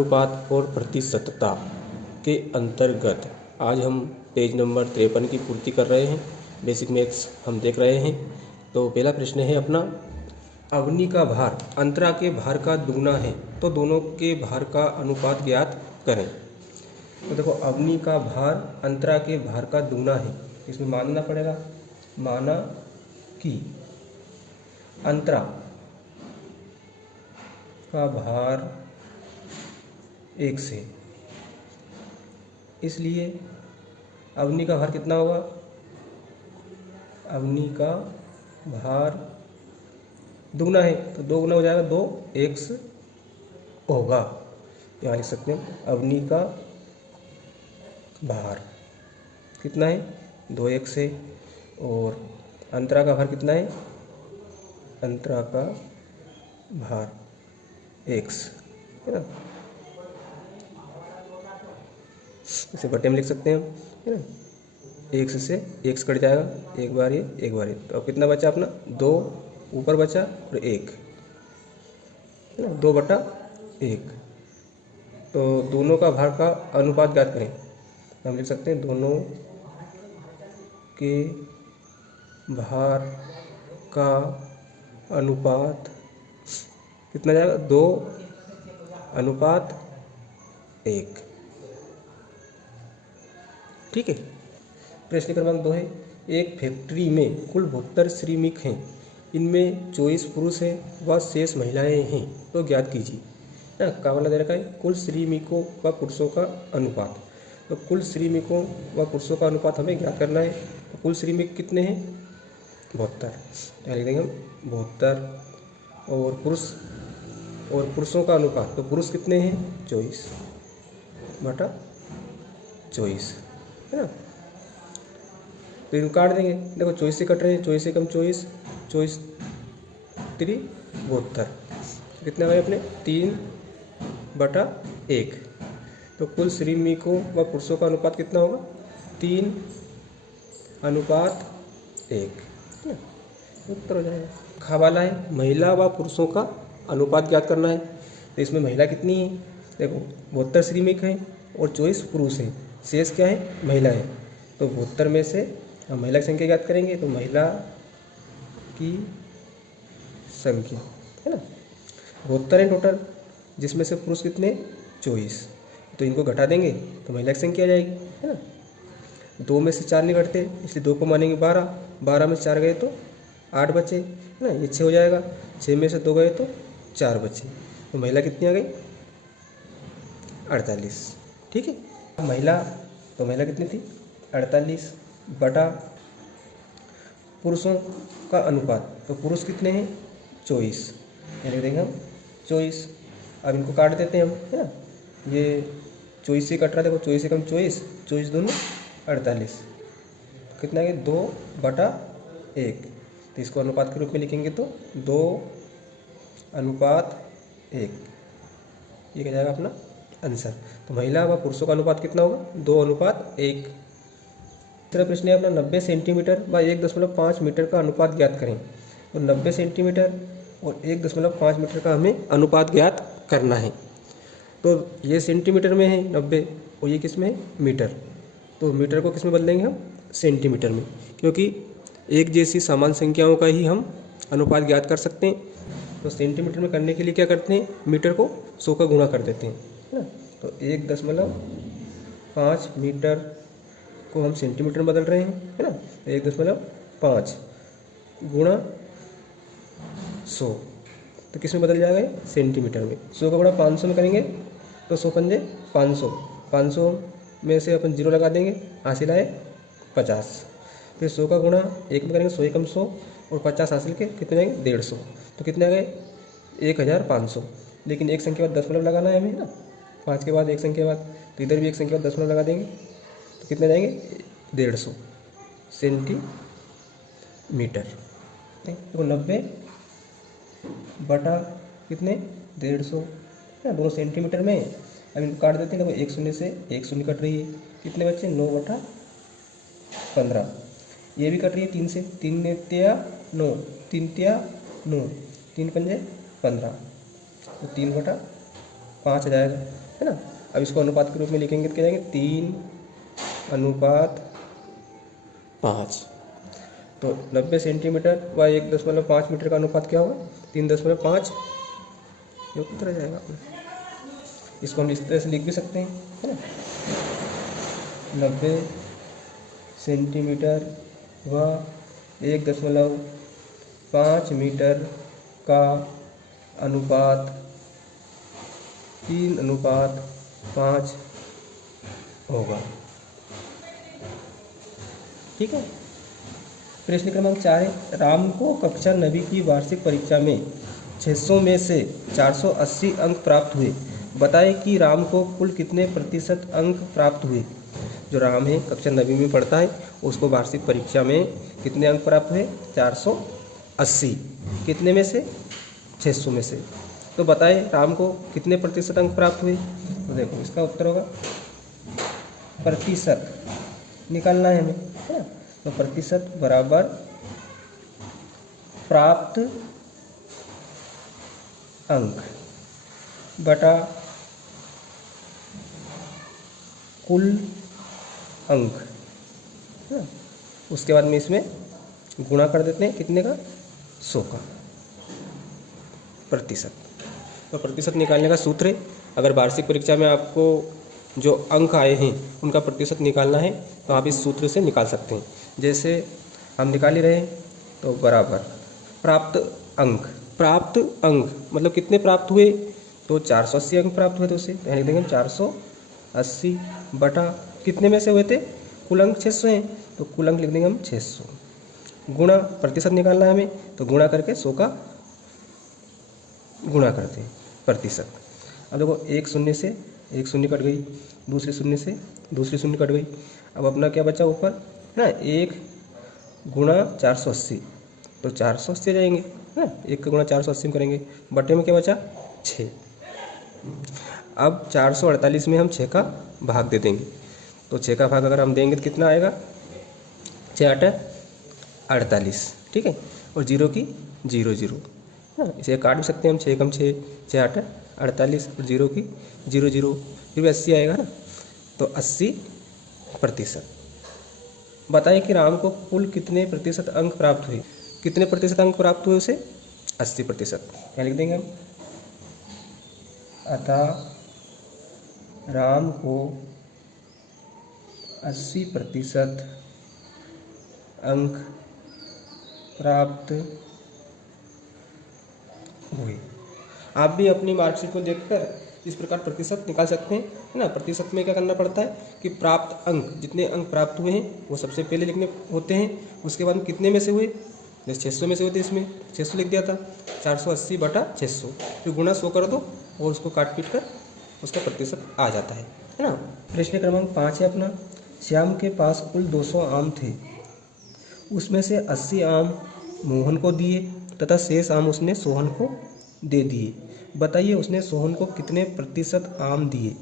अनुपात और प्रतिशतता के अंतर्गत आज हम पेज नंबर 53 की पूर्ति कर रहे हैं। बेसिक मैथ्स हम देख रहे हैं। तो पहला प्रश्न है अपना, अवनी का भार अंतरा के भार का दुगना है तो दोनों के भार का अनुपात ज्ञात करें। तो देखो, अवनी का भार अंतरा के भार का दुगना है, इसमें मानना पड़ेगा, माना कि अंतरा का भार 1 से, इसलिए अवनी का भार कितना होगा, अवनी का भार दुगना है तो 2 गुना हो जाएगा, 2x होगा। यहाँ लिख सकते हैं अवनी का भार कितना है, 2x है, और अंतरा का भार कितना है, अंतरा का भार x है ना, इसे बटे में लिख सकते हैं हम, है ना। x से x कट जाएगा, एक बार ये, तो अब कितना बचा अपना, 2 ऊपर बचा और 1 है ना, 2/1। तो दोनों का भार का अनुपात ज्ञात करें, हम लिख सकते हैं दोनों के भार का अनुपात कितना जाएगा, 2/1। ठीक है। प्रश्न क्रमांक 2 है, एक फैक्ट्री में कुल 72 श्रमिक हैं, इनमें 24 पुरुष हैं व शेष महिलाएं हैं, तो ज्ञात कीजिए ना। क्या वाला दे रखा है, कुल श्रमिकों व पुरुषों का अनुपात। तो कुल श्रमिकों व पुरुषों का अनुपात हमें ज्ञात करना है। तो कुल श्रमिक कितने हैं, 72, लिख देंगे हम 72, और पुरुषों का अनुपात, तो पुरुष कितने हैं, 24/24 है ना। तो इनको काट देंगे, देखो 24 से कट रहे हैं, 24 से कम 24, 24 3 72, कितने हुए अपने, 3/1। तो कुल श्रमिकों व पुरुषों का अनुपात कितना होगा, 3/1, उत्तर हो जाएगा। खवाला है, महिला व पुरुषों का अनुपात ज्ञात करना है। तो इसमें महिला कितनी है, देखो 72 श्रमिक हैं और 24 पुरुष हैं, शेष क्या है, महिला है। तो 72 में से हम महिला की संख्या ज्ञात करेंगे, तो महिला की संख्या है ना, 72 है टोटल, जिसमें से पुरुष कितने, 24, तो इनको घटा देंगे तो महिला की संख्या आ जाएगी, है ना। 2 में से 4 नहीं घटते, इसलिए 2 को मानेंगे 12, 12 में से 4 गए तो 8 बचे, है ना, ये 6 हो जाएगा, 6 में से 2 गए तो 4 बचे, तो महिला कितनी आ गई, 48। ठीक है। महिला कितनी थी, 48 बटा पुरुषों का अनुपात, तो पुरुष कितने हैं, 24, यानी देखेंगे हम 24। अब इनको काट देते हैं हम, है ना, ये 24 से कट रहा है, देखो 24 से कम 24, 24 दूनी 48, कितना है, 2/1। तो इसको अनुपात के रूप में लिखेंगे तो 2/1, ये क्या जाएगा अपना आंसर। तो महिला व पुरुषों का अनुपात कितना होगा, 2/1। तीसरा प्रश्न है अपना, 90 सेंटीमीटर व 1.5 मीटर का अनुपात ज्ञात करें। तो 90 सेंटीमीटर और 1.5 मीटर का हमें अनुपात ज्ञात करना है। तो ये सेंटीमीटर में है 90 और ये किस में है, मीटर। तो मीटर को किस में बदलेंगे हम, सेंटीमीटर में, क्योंकि एक जैसी समान संख्याओं का ही हम अनुपात ज्ञात कर सकते हैं। तो सेंटीमीटर में करने के लिए क्या करते हैं, मीटर को 100 का गुणा कर देते हैं, है ना। तो 1.5 मीटर को हम सेंटीमीटर में बदल रहे हैं, है ना। 1.5 गुणा 100, तो किस में बदल जाएगा, सेंटीमीटर में। 100 का गुणा 500 में करेंगे तो 100 पंजे 500, 500 में से अपन 0 लगा देंगे, हासिल आए 50। फिर 100 का गुणा 1 में करेंगे, 100 एकम 100 और 50 हासिल के कितने आएंगे, 150, तो कितने आ गए, 1500। लेकिन एक संख्या बाद दशमलव लगाना है हमें, ना, 5 के बाद एक संख्या बाद, तो इधर भी एक संख्या बाद दशमलव लगा देंगे तो कितने जाएंगे, 150 सेंटीमीटर। देखो 90 बटा कितने, 150, है, दोनों सेंटीमीटर में। अब इनको काट देते हैं, देखो 1 शून्य से 1 शून्य कट रही है, कितने बच्चे, 9/15। ये भी कट रही है 3 से, 3 तिया 9, 3 तिया 9, 3 पंजे 15, तो 3/5 आ जाएगा। है ना। अब इसको अनुपात के रूप में लिखेंगे तो क्या जाएंगे 3:5। तो 90 सेंटीमीटर व 1.5 मीटर का अनुपात क्या होगा 3.5, ये उत्तर आ जाएगा अपना। इसको हम इस तरह से लिख भी सकते हैं, है ना। 90 सेंटीमीटर व 1.5 मीटर का अनुपात 3:5 होगा। ठीक है। प्रश्न क्रमांक 4 है, राम को कक्षा 9वीं की वार्षिक परीक्षा में 600 में से 480 अंक प्राप्त हुए। बताएं कि राम को कुल कितने प्रतिशत अंक प्राप्त हुए। जो राम है कक्षा 9वीं में पढ़ता है, उसको वार्षिक परीक्षा में कितने अंक प्राप्त हुए 480, कितने में से 600 में से। तो बताएं राम को कितने प्रतिशत अंक प्राप्त हुए। तो देखो इसका उत्तर होगा प्रतिशत निकालना है हमें, है ना। तो प्रतिशत बराबर प्राप्त अंक बटा कुल अंक, है ना। उसके बाद में इसमें गुणा कर देते हैं कितने का 100 का प्रतिशत। तो प्रतिशत निकालने का सूत्र है, अगर वार्षिक परीक्षा में आपको जो अंक आए हैं उनका प्रतिशत निकालना है तो आप इस सूत्र से निकाल सकते हैं। जैसे हम निकाल ही रहे हैं, तो बराबर प्राप्त अंक मतलब कितने प्राप्त हुए, तो 480 अंक प्राप्त हुए, तो उसे यहाँ लिख देंगे 480 बटा कितने में से हुए थे, कुल अंक 600 हैं, तो कुल अंक लिख देंगे हम 600, गुणा प्रतिशत निकालना है हमें, तो गुणा करके 100 का गुणा करते हैं प्रतिशत। अब देखो एक शून्य से एक शून्य कट गई, दूसरे शून्य से दूसरी शून्य कट गई। अब अपना क्या बचा ऊपर, है ना, 1 गुणा 480, तो 480 जाएंगे, है ना। 1 का गुणा 480 में करेंगे, बटे में क्या बचा 6। अब 448 में हम 6 का भाग दे देंगे, तो 6 का भाग अगर हम देंगे तो कितना आएगा 6 8 48, ठीक है। और 0 की 0 0, हाँ इसे काट भी सकते हैं हम, 6 कम 6 6 8 48 और 0 की 0 0, फिर भी 80 आएगा ना, तो 80%। बताइए कि राम को कुल कितने प्रतिशत अंक प्राप्त हुए। कितने प्रतिशत अंक प्राप्त हुए उसे 80%। क्या लिख देंगे हम, अतः राम को 80% अंक प्राप्त हुए। आप भी अपनी मार्कशीट को देखकर इस प्रकार प्रतिशत निकाल सकते हैं, है ना। प्रतिशत में क्या करना पड़ता है कि प्राप्त अंक, जितने अंक प्राप्त हुए हैं वो सबसे पहले लिखने होते हैं, उसके बाद कितने में से हुए, जैसे 600 में से हुए थे, इसमें 600 लिख दिया था, 480 बटा 600, फिर गुणा 100 कर दो और उसको काट पीट कर उसका प्रतिशत आ जाता है ना। प्रश्न क्रमांक 5 है अपना, श्याम के पास कुल 200 आम थे, उसमें से 80 आम मोहन को दिए तथा शेष आम उसने सोहन को दे दिए। बताइए उसने सोहन को कितने प्रतिशत आम दिए,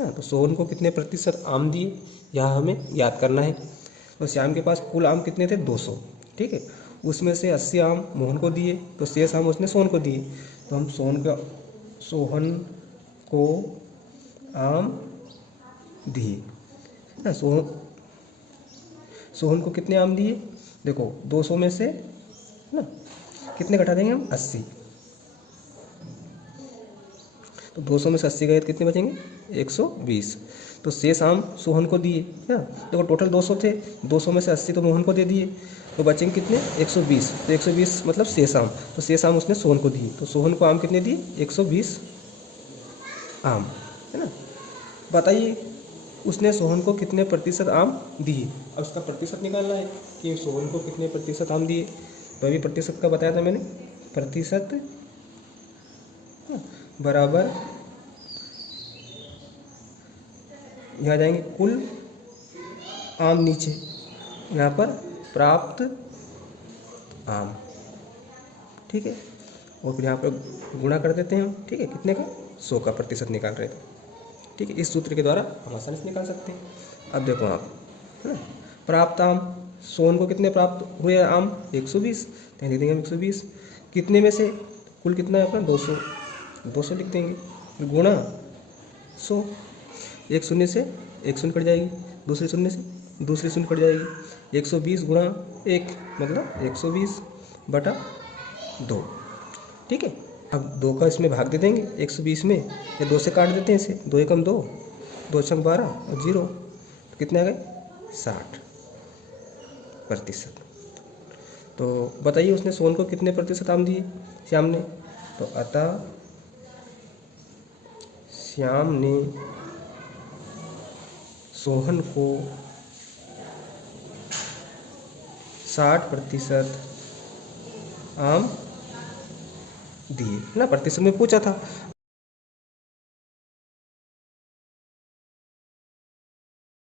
ना। तो सोहन को कितने प्रतिशत आम दिए यह हमें याद करना है। तो श्याम के पास कुल आम कितने थे 200, ठीक है। उसमें से 80 आम मोहन को दिए, तो शेष आम उसने सोहन को दिए। तो हम सोहन को आम दिए ना, सोहन को कितने आम दिए, देखो 200 में से ना कितने घटा देंगे हम 80, तो 200 में से 80 गए तो कितने बचेंगे 120। तो शेष आम सोहन को दिए, है ना। देखो टोटल 200 थे, 200 में से 80 तो मोहन को दे दिए, तो बचेंगे कितने 120। तो 120 मतलब शेष आम, तो शेष आम उसने सोहन को दिए, तो सोहन को आम कितने दिए 120 आम, है ना। बताइए उसने सोहन को कितने प्रतिशत आम दिए। अब उसका प्रतिशत निकालना है कि सोहन को कितने प्रतिशत आम दिए। तो अभी प्रतिशत का बताया था मैंने, प्रतिशत बराबर यहाँ जाएंगे कुल आम, नीचे यहाँ पर प्राप्त आम, ठीक है। और फिर यहाँ पर गुणा कर देते हैं हम, ठीक है, कितने का 100 का प्रतिशत निकाल रहे थे, ठीक है। इस सूत्र के द्वारा हम आसानी से निकाल सकते हैं। अब देखो आप, है ना, प्राप्त आम, सोहन को कितने प्राप्त हुए आम 120, तो लिख देंगे हम 120, कितने में से, कुल कितना है अपना 200 200 लिख देंगे, गुणा 100। एक शून्य से एक शून्य कट जाएगी, दूसरे शून्य से दूसरे शून्य कट जाएगी। 120 गुणा 1 मतलब 120/2। ठीक है, अब 2 का इसमें भाग दे देंगे 120 में, या 2 से काट देते हैं इसे, 2 एकम 2, 2 छंग 12 और 0, तो कितने आ गए 60%। तो बताइए उसने सोहन को कितने प्रतिशत आम दिए श्याम ने? तो अतः श्याम ने सोहन को 60% आम दिए ना, प्रतिशत में पूछा था।